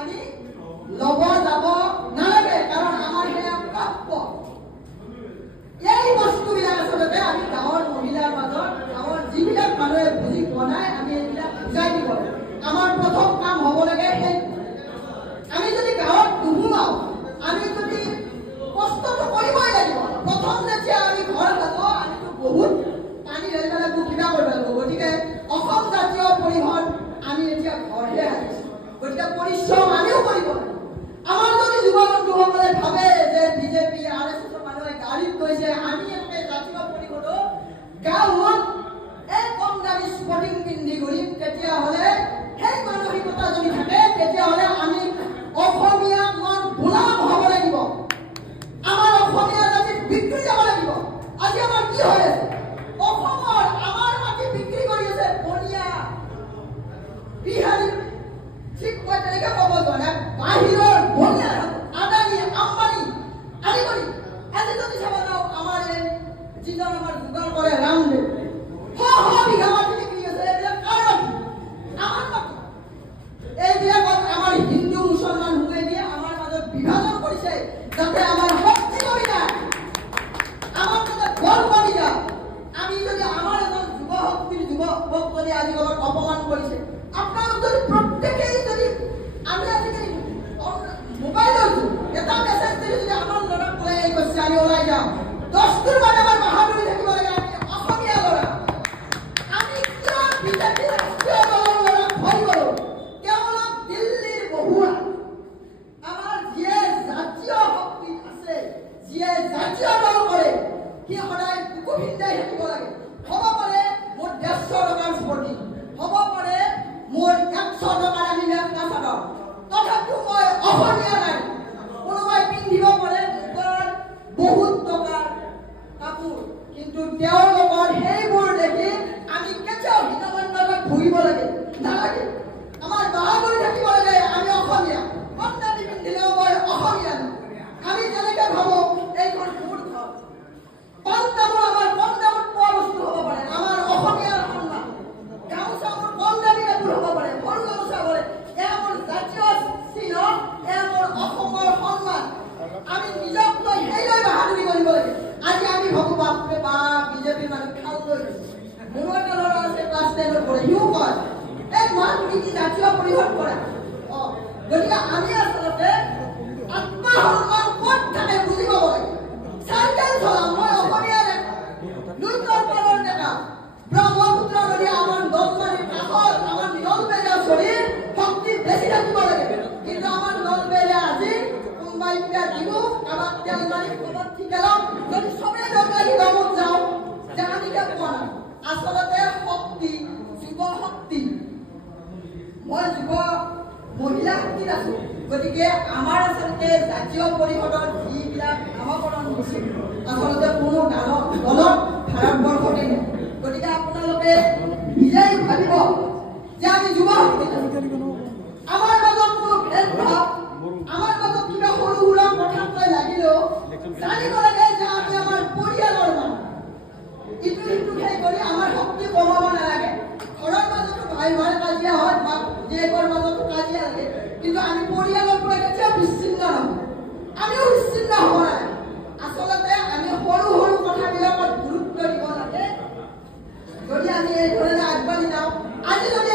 আমি লব যাব নালাগে কাৰণ আমাৰ সেয়া প্ৰাপ্য এই বস্তুবিলাক আচলতে আমি গাঁৱৰ মহিলাৰ মাজত গাঁৱৰ যিবিলাক মানুহে বুজি পোৱা নাই আমি এইবিলাক বুজাই দিব লাগে আমাৰ প্ৰথম কাম হ'ব লাগে সেই আমি যদি গাঁৱত নুসুমাওঁ আমি যদি কষ্টটো কৰিবই লাগিব প্ৰথম যেতিয়া আমি ঘৰ যাব আমিতো বহুত পানী ঢালি পেলাই কিবা কৰিব লাগিব গতিকে অসম জাতীয় পৰিষদ আমি এতিয়া ঘৰহে আহিছোঁ গতিকে পৰিশ্ৰম আমিও কৰিব লাগিব আমাৰ যদি যুৱ বন্ধুসকলে ভাবে যে বিজেপি RSS মানুহে গাড়ীত গৈছে আমি এনেকৈ জাতীয় পৰিষদত গাঁৱত এই কম দামী স্পৰ্টিং পিন্ধি ঘূৰিম তেতিয়াহ'লে সেই মানসিকতা যদি থাকে তেতিয়াহ'লে আমি অসমীয়া গোলাম হ'ব লাগিব আমাৰ অসমীয়া জাতি বিক্ৰী যাব লাগিব আজি আমাৰ কি হৈ আছে অসমৰ আমাৰ মাটি বিক্ৰী কৰি আছে বনিয়া বিহাৰী ঠিক মই তেনেকৈ ক'ব যোৱা নাই বাহিৰৰ বনিয়া আদানী আম্বানী আদি কৰি আজি যদি চাব যাওঁ আমাৰ এই যিজন আমাৰ যোগাৰ কৰে ৰামদেৱ বিঘা মাটি বিক্ৰী আছে এইবিলাক কাৰ মাটি আমাৰ মাটি এইবিলাকত আমাৰ হিন্দু মুছলমান সোমাই দিয়ে আমাৰ মাজত বিভাজন কৰিছে যাতে আমাৰ শক্তি কমি যায় আমাৰ যাতে বল কমি যায় আমি যদি আমাৰ এজন যুৱ শক্তিৰ যুৱক যদি আজি অলপ অপমান কৰিছে আপোনালোক যদি প্ৰত্যেকেই যদি আমি আজিকালি মোবাইলত এটা মেছেজ দিলে যদি আমাৰ ল'ৰাক কৈ কৈছে আমি ওলাই যাওঁ 10টোৰ মানে আমাৰ বাহাদুৰি থাকিব লাগে আমি অসমীয়া ল'ৰা আমি কিয় বিজেপি ৰাষ্ট্ৰীয় দলৰ ল'ৰাক ভয় কৰোঁ তেওঁলোক দিল্লীৰ বহুৱা আমাৰ যিয়ে জাতীয় শক্তি আছে যিয়ে জাতীয় দল কৰে সি সদায় বুকু ভিন্দাই থাকিব লাগে হ'ব পাৰে মোৰ 150 টকাৰ স্পৰ্টিং হ'ব পাৰে মোৰ 100 টকাৰ আমি মেখেলা চাদৰ তথাপিও মই অসমীয়া নাই কোনোবাই পিন্ধিব পাৰে বহুত টকাৰ কাপোৰ কিন্তু তেওঁলোকৰ সেইবোৰ দেখি আমি কেতিয়াও হীনমন্যতাত ভুগিব লাগে নালাগে আমাৰ বাহাদুৰি থাকিব লাগে আমি অসমীয়া কম দামী পিন্ধিলেও মই অসমীয়া আমি যেনেকৈ ভাবোঁ এইখন মোৰ ঘৰ কম দামৰ আমাৰ কম দামত পোৱা বস্তু হ'ব পাৰে আমাৰ অসমীয়াৰ সন্মান গামোচা মোৰ কম দামী কাপোৰ হ'ব পাৰে সৰু গামোচা পাৰে এয়া মোৰ জাতীয় চিহ্ন এয়া মোৰ অসমৰ সন্মান আমি নিজক লৈ সেইলৈ বাহাদুৰি কৰিব লাগে আজি আমি ভাবোঁ বাপৰে বা বিজেপিৰ মানুহ খাল লৈ মোৰ এটা ল'ৰা আছে ক্লাছ 10ত পঢ়ে সিও কয় এই মান নীতি জাতীয় পৰিষদ কৰা গতিকে আমি আচলতে আত্মসন্মান ক'ত থাকে বুজি পাব লাগে চাইকেল চলাওঁ মই অসমীয়া ডেকা লুইতৰ পাৰৰ ডেকা ব্ৰহ্মপুত্ৰ নদী আমাৰ নলবাৰীৰ কাষত আমাৰ নলবেৰীয়া শৰীৰ শক্তি বেছি থাকিব লাগে কিন্তু আমাৰ নলবেৰীয়া আজি কোনোবাই কিবা দিব কাৰোবাক তেল মাৰি ক'ৰবাত ঠিকেলক যদি চবেই দৰকাৰ শিকামত যাওঁ যে আমি কিয় পোৱা নাই আচলতে শক্তি যুৱ শক্তি মই যুৱ মহিলা শক্তিত আছোঁ গতিকে আমাৰ আচলতে জাতীয় পৰিষদৰ যিবিলাক নামকৰণ হৈছে আচলতে কোনো দলত ভাৰতবৰ্ষতে নাই গতিকে আপোনালোকে নিজেই ভাবিব যে আমি যুৱ শক্তি আমাৰ মাজত কোনো ভেদভাৱ আমাৰ মাজত কিবা সৰু সুৰা কথাত লৈ লাগিলেও জানিব লাগে যে আমি আমাৰ পৰিয়ালৰ মানুহ ইটো সিটো সেই কৰি আমাৰ শক্তি কমাব নালাগে ঘৰৰ মাজতো ভাই ভাই কাজিয়া হয় বা জীয়েকৰ মাজতো কাজিয়া লাগে কিন্তু আমি পৰিয়ালৰ পৰা কেতিয়াও বিচ্ছিন্ন নহওঁ আমিও বিচ্ছিন্ন হ'ব লাগে আচলতে আমি সৰু সৰু কথাবিলাকত গুৰুত্ব দিব লাগে যদি আমি এই ধৰণে আগবাঢ়ি যাওঁ আজি যদি